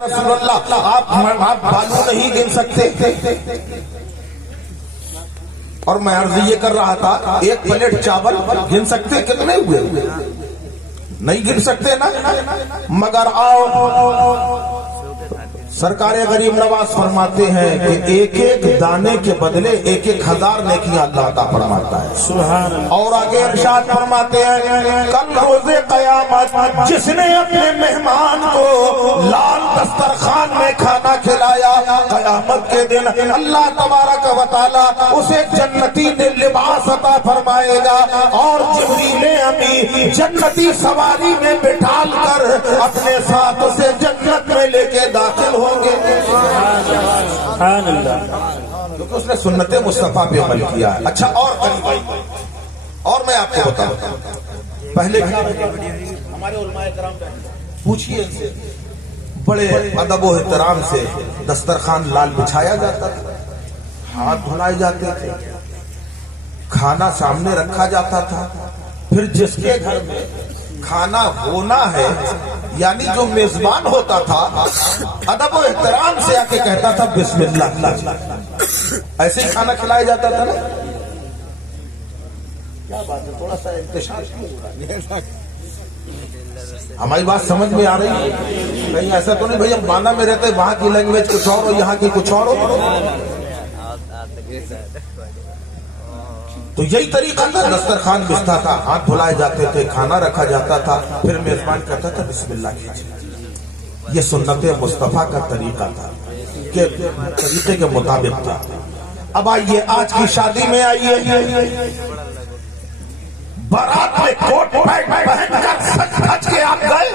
رسول اللہ آپ بالو نہیں گن سکتے؟ اور میں عرض یہ کر رہا تھا ایک پلیٹ چاول گن سکتے کتنے ہوئے؟ نہیں گن سکتے نا. مگر آؤ سرکار غریب نواز فرماتے ہیں کہ ایک ایک دانے کے بدلے 1,000 نیکیاں اللہ عطا فرماتا ہے. اور آگے ارشاد فرماتے ہیں کل روز قیامت جس نے اپنے مہمان کو لال دسترخوان میں کھانا کھلایا قیامت کے دن اللہ تبارک و تعالی اسے جنتی لباس عطا فرمائے گا اور جبریل امی جنتی سواری میں بٹھال کر اپنے ساتھ اسے جنت میں لے کے داخل ہوں گے. کیونکہ اس نے سنت مصطفیٰ پہ عمل کیا ہے. اچھا اور میں آپ کو بتاؤں پہلے ہمارے علماء کرام پوچھئے ان سے بڑے ادب و احترام سے دسترخوان لال بچھایا جاتا تھا, ہاتھ دھلائے جاتے تھے, کھانا سامنے رکھا جاتا تھا. پھر جس کے گھر میں کھانا ہونا ہے یعنی جو میزبان ہوتا تھا ادب و احترام سے آ کے کہتا تھا بسم اللہ, ایسے ہی کھانا کھلایا جاتا تھا نا. کیا بات ہے, تھوڑا سا انتشار ہماری بات سمجھ میں آ رہی ہے؟ کہیں ایسا تو نہیں بھائی ہم بانا میں رہتے وہاں کی لینگویج کچھ اور ہو یہاں کی کچھ اور ہو. تو یہی طریقہ تھا, دسترخوان بچھتا تھا, ہاتھ دھلائے جاتے تھے, کھانا رکھا جاتا تھا, پھر میزبان کہتا تھا بسم اللہ کیجیے. یہ سنت مصطفیٰ کا طریقہ تھا کہ طریقے کے مطابق تھا. اب آئیے آج کی شادی میں آئیے بارات میں کوٹ پینٹ پہن کر سج دھج کے آپ گئے,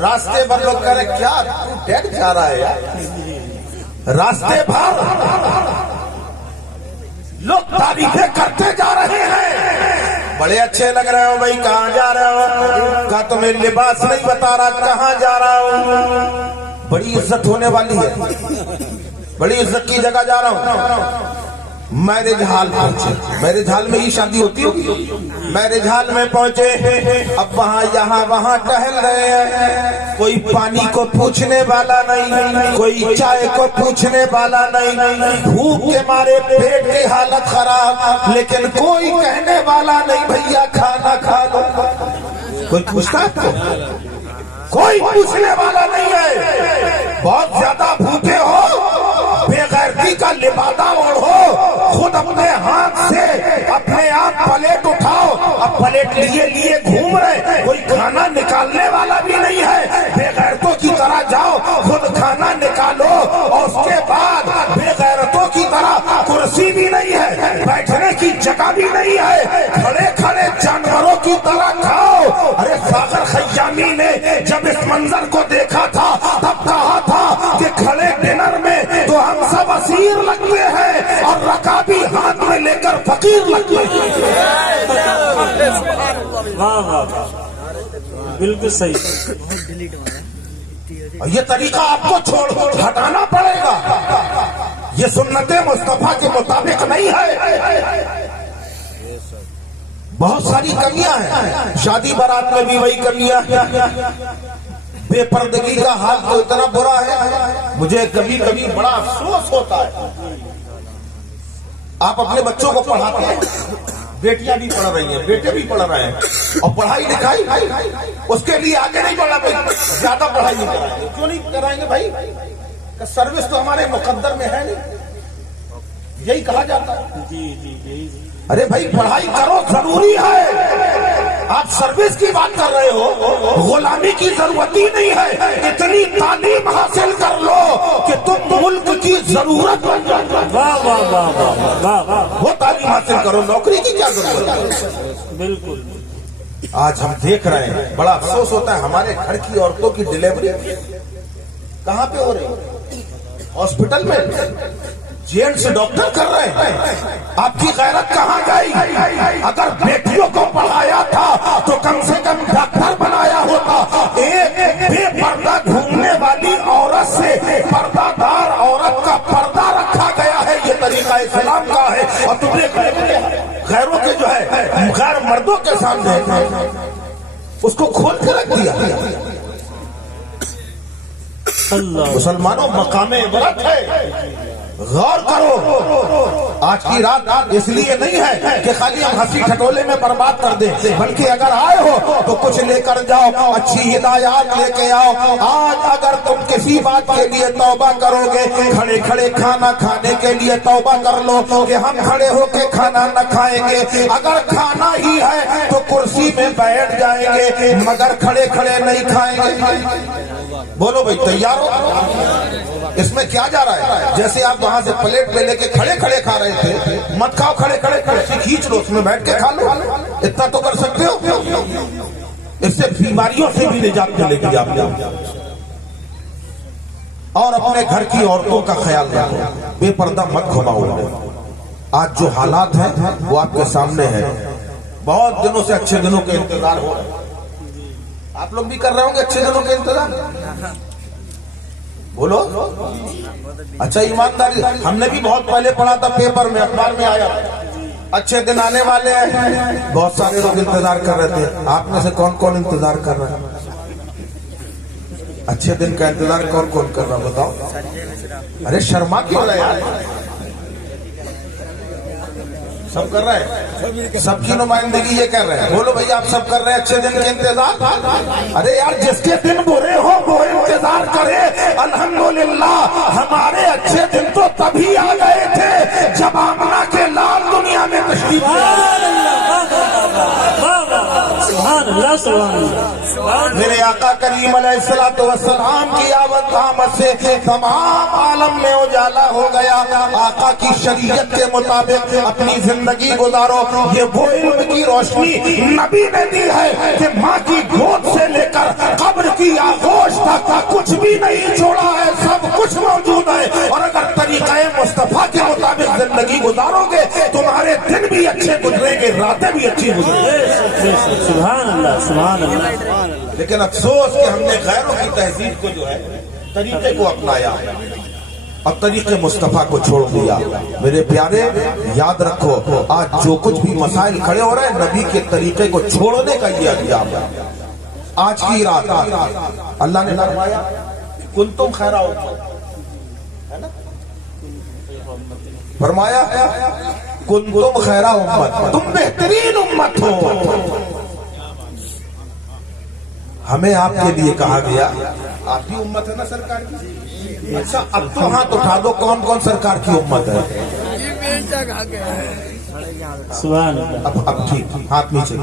راستے بھر لوگ کہہ رہے کیا تو ڈیٹ جا رہا ہے یار, راستے بھر لوگ تعریفیں کرتے جا رہے ہیں, بڑے اچھے لگ رہے ہو بھائی, کہاں جا رہے ہو؟ کہا تمہیں لباس نہیں بتا رہا کہاں جا رہا ہوں. بڑی عزت ہونے والی ہے, بڑی عزت کی جگہ جا رہا ہوں. میرج ہال پہنچے, میرج ہال میں ہی شادی ہوتی ہوگی. میرج ہال میں پہنچے, اب وہاں یہاں وہاں ٹہل رہے ہیں, کوئی پانی کو پوچھنے والا نہیں, کوئی چائے کو پوچھنے والا نہیں, بھوک کے مارے پیٹ کی حالت خراب, لیکن کوئی کہنے والا نہیں بھیا کھانا کھا لو. کوئی پوچھتا ہے تو کوئی پوچھنے والا نہیں ہے. بہت زیادہ بھوکے ہو, بے غیرتی کا لبادہ اوڑھو, خود اپنے ہاتھ سے اپنے آپ پلیٹ اٹھاؤ, اب پلیٹ لیے گھوم رہے, کوئی کھانا نکالنے والا بھی نہیں ہے. بے غیرتوں کی طرح جاؤ, خود کھانا نکالو, اور اس کے بعد بے غیرتوں کی طرح کرسی بھی نہیں ہے, بیٹھنے کی جگہ بھی نہیں ہے, کھڑے کھڑے جانوروں کی طرح کھاؤ. ارے ساغر خیامی نے جب اس منظر کو دیکھا تھا تب کہا تھا کہ کھڑے ڈنر میں تو ہم سب اسیر لگتے ہیں اور رکابی ہاتھ میں لے کر فقیر لگتے ہیں. بالکل صحیح. یہ طریقہ آپ کو چھوڑ ہٹانا پڑے گا, یہ سنت مصطفیٰ کے مطابق نہیں ہے. بہت ساری کمیاں ہیں, شادی بارات میں بھی وہی کمیاں ہیں. بے پردگی کا حال تو اتنا برا ہے, مجھے کبھی کبھی بڑا افسوس ہوتا ہے. آپ اپنے بچوں کو پڑھاتے ہیں, بیٹیاں بھی پڑھ رہی ہیں, بیٹے بھی پڑھ رہے ہیں, اور پڑھائی لکھائی اس کے لیے آگے نہیں بڑھا بھائی, زیادہ پڑھائی نہیں کرائیں گے. کیوں نہیں کرائیں گے بھائی؟ سروس تو ہمارے مقدر میں ہے نہیں, یہی کہا جاتا ہے. ارے بھائی پڑھائی کرو, ضروری ہے. آپ سروس کی بات کر رہے ہو, غلامی کی ضرورت ہی نہیں ہے. اتنی تعلیم حاصل کر لو کہ تم ملک کی ضرورت بن جاؤ. وہ تعلیم حاصل کرو, نوکری کی کیا ضرورت ہے؟ بالکل. آج ہم دیکھ رہے ہیں, بڑا افسوس ہوتا ہے, ہمارے گھر کی عورتوں کی ڈیلیوری کہاں پہ ہو رہی ہے؟ ہاسپٹل میں. جینٹس ڈاکٹر کر رہے ہیں. آپ کی غیرت کہاں گئی؟ اگر بیٹیوں کو پڑھایا تھا تو کم سے کم ڈاکٹر بنایا ہوتا. ایک بے پردہ گھومنے والی عورت سے پردہ دار عورت کا پردہ رکھا گیا ہے, یہ طریقہ اسلام کا ہے. اور تم نے غیروں کے جو ہے غیر مردوں کے سامنے اس کو کھول کے رکھ دیا. مسلمانوں مقام عبرت ہے، غور کرو۔ آج کی رات اس لیے نہیں ہے کہ خالی ہم ہنسی ٹھٹولے میں برباد کر دیں، بلکہ اگر آئے ہو تو کچھ لے کر جاؤ، اچھی ہدایات لے کے آؤ۔ آج اگر تم کسی بات کے لیے توبہ کرو گے، کھڑے کھڑے کھانا کھانے کے لیے توبہ کر لو کہ ہم کھڑے ہو کے کھانا نہ کھائیں گے، اگر کھانا ہی ہے تو کرسی میں بیٹھ جائیں گے، مگر کھڑے کھڑے نہیں کھائیں گے۔ بولو بھائی تیار ہو؟ اس میں کیا جا رہا ہے؟ جیسے آپ وہاں سے پلیٹ پہ لے کے کھڑے کھڑے کھا رہے تھے، مت کھاؤ، کھڑے کھڑے کھینچ لو، اس میں بیٹھ کے کھا لو، اتنا تو کر سکتے ہو۔ اس سے بیماریوں سے بھی نجات ملے گی آپ کو۔ اور اپنے گھر کی عورتوں کا خیال رکھو، بے پردہ مت گھماؤ۔ آج جو حالات ہیں وہ آپ کے سامنے ہیں، بہت دنوں سے اچھے دنوں کے انتظار ہو رہا ہے۔ آپ لوگ بھی کر رہے ہوں گے اچھے دنوں کے انتظار؟ بولو اچھا ایمانداری، ہم نے بھی بہت پہلے پڑھا تھا پیپر میں، اخبار میں آیا اچھے دن آنے والے ہیں، بہت سارے لوگ انتظار کر رہے تھے۔ آپ میں سے کون کون انتظار کر رہا ہے؟ اچھے دن کا انتظار کون کون کر رہا بتاؤ؟ ارے شرما کیوں رہے یار؟ سب کر رہے ہیں، سب کی نمائندگی یہ کر رہے ہیں۔ بولو بھائی آپ سب کر رہے ہیں اچھے دن کے انتظار؟ ارے یار جس کے دن برے ہو وہ انتظار کرے۔ الحمدللہ ہمارے اچھے دن تو تبھی آ گئے تھے جب آمنہ کے لال دنیا میں تشریف میرے آقا کریم علیہ السلام کی آمد سے تمام عالم میں اجالا ہو گیا۔ آقا کی شریعت کے مطابق اپنی زندگی گزارو، یہ وہ علم کی روشنی نبی نے دی ہے کہ ماں کی گود سے لے کر قبر کی آغوش تک کچھ بھی نہیں چھوڑا ہے، سب کچھ موجود ہے۔ اور اگر طریقہ مصطفیٰ کے مطابق زندگی گزارو گے تمہارے دن بھی اچھے گزریں گے، راتیں بھی اچھی گزریں گے۔ سبحان اللہ سبحان اللہ۔ لیکن افسوس کہ ہم نے غیروں کی تہذیب کو جو ہے طریقے کو اپنایا اور طریقے مصطفیٰ کو چھوڑ دیا۔ میرے پیارے یاد رکھو، آج جو کچھ بھی مسائل کھڑے ہو رہے ہیں نبی کے طریقے کو چھوڑنے کا یہ انجام ہے۔ آج کی رات اللہ نے فرمایا کنتم خیر امت، فرمایا کنتم خیر امت، تم بہترین امت ہو۔ ہمیں آپ کے لیے کہا گیا، آپ کی امت ہے نا سرکار کی؟ اچھا اب تو ہاتھ اٹھا دو کون کون سرکار کی امت ہے؟ اب ٹھیک، ہاتھ نیچے۔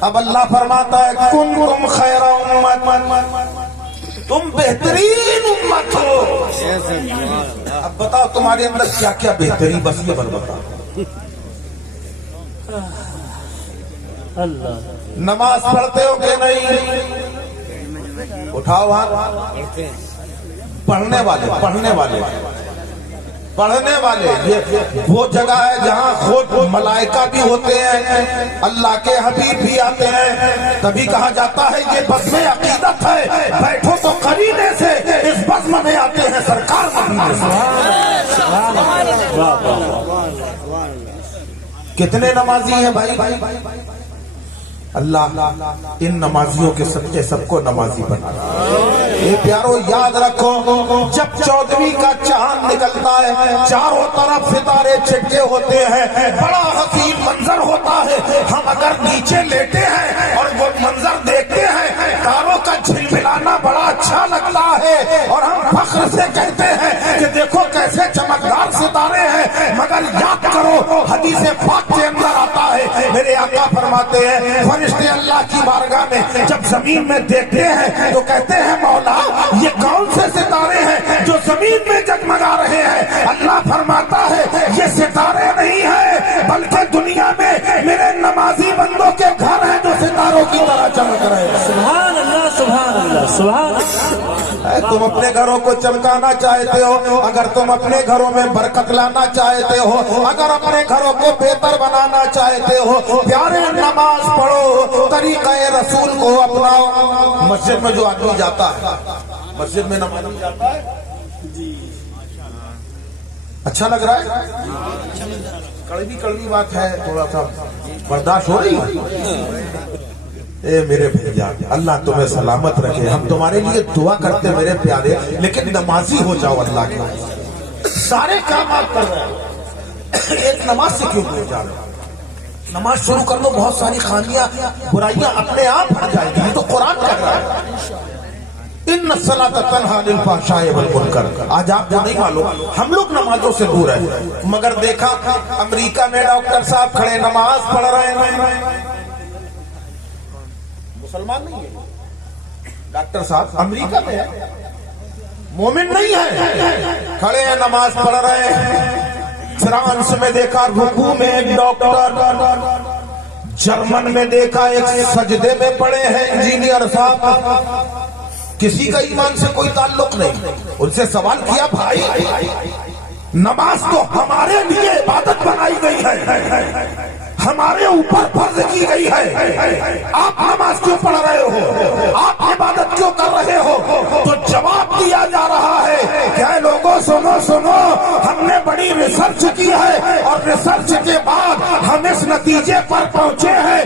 اب اللہ فرماتا ہے کنتم خیر امت، تم بہترین امت ہو۔ اب بتاؤ تمہارے اندر کیا کیا بہتری، بس یہ بتاؤ۔ اللہ نماز پڑھتے ہو کہ نہیں؟ اٹھاؤ ہاتھ۔ پڑھنے والے پڑھنے والے پڑھنے والے، یہ وہ جگہ ہے جہاں خود ملائکہ بھی ہوتے ہیں، اللہ کے حبیب بھی آتے ہیں، تبھی کہا جاتا ہے یہ بزم عقیدت ہے، بیٹھو تو قرینے سے اس بزم میں آتے ہیں سرکار مدینے سے۔ کتنے نمازی ہیں بھائی؟ اللہ ان نمازیوں کے صدقے سب کو نمازی بنا۔ یہ پیارو یاد رکھو، جب 14ویں کا چاند نکلتا ہے چاروں طرف ستارے چھٹے ہوتے ہیں، بڑا حسین منظر ہوتا ہے۔ ہم اگر نیچے لیٹے ہیں اور وہ منظر دیکھتے ہیں تاروں کا جھلملانا بڑا اچھا لگتا ہے، اور ہم فخر سے کہتے ہیں کہ دیکھو کیسے چمکدار ستارے ہیں، مگر یاد کرو حدیث پاک کے اندر آتا ہے، میرے آقا فرماتے ہیں فرشتے اللہ کی بارگاہ میں جب زمین میں دیکھتے ہیں تو کہتے ہیں مولا یہ کون سے ستارے ہیں جو زمین میں جگمگا رہے ہیں؟ اللہ فرماتا ہے یہ ستارے نہیں ہیں بلکہ دنیا میں میرے نمازی بندوں کے گھر ہیں جو ستاروں کی طرح چمک رہے ہیں۔ سبحان اللہ سبحان اللہ سبحان اللہ۔ تم اپنے گھروں کو چمکانا چاہتے ہو، اگر تم اپنے گھروں میں برکت لانا چاہتے ہو، اگر اپنے گھروں کو بہتر بنانا چاہتے ہو، پیارے نماز پڑھو، طریقہ رسول کو اپناؤ۔ مسجد میں جو آدمی جاتا ہے، مسجد میں نماز جاتا ہے، اچھا لگ رہا ہے؟ کڑوی بات ہے، تھوڑا سا برداشت ہو رہی ہے؟ اے میرے بھیا اللہ تمہیں سلامت رکھے. ہم تمہارے لیے دعا کرتے میرے پیارے, لیکن نمازی ہو جاؤ اللہ کے. سارے کام آپ کر رہے ہیں, ایک نماز سے کیوں نہیں جا رہے؟ نماز شروع کر لو, بہت ساری خانیاں برائیاں اپنے آپ ہٹ جائیں گی. یہ تو قرآن کہہ رہا ہے ان الصلاۃ تنہی عن الفحشاء والمنکر. آج آپ کو نہیں معلوم ہم لوگ نمازوں سے دور ہیں, مگر دیکھا امریکہ میں ڈاکٹر صاحب کھڑے نماز پڑھ رہے ہیں. مسلمان نہیں ہے ڈاکٹر صاحب, امریکہ میں ہے, مومن نہیں ہے, کھڑے ہیں نماز پڑھ رہے ہیں. فرانس میں دیکھا رکوع میں ایک ڈاکٹر, جرمن میں دیکھا ایک سجدے میں پڑے ہیں انجینئر صاحب. کسی کا ایمان سے کوئی تعلق نہیں. ان سے سوال کیا, بھائی نماز تو ہمارے لیے عبادت بنائی گئی ہے, ہمارے اوپر فرض کی گئی ہے, آپ نماز کیوں پڑھ رہے ہو, آپ عبادت کیوں کر رہے ہو؟ تو جواب دیا جا رہا ہے کہ اے لوگوں سنو سنو, ہم نے بڑی ریسرچ کی ہے اور ریسرچ کے بعد ہم اس نتیجے پر پہنچے ہیں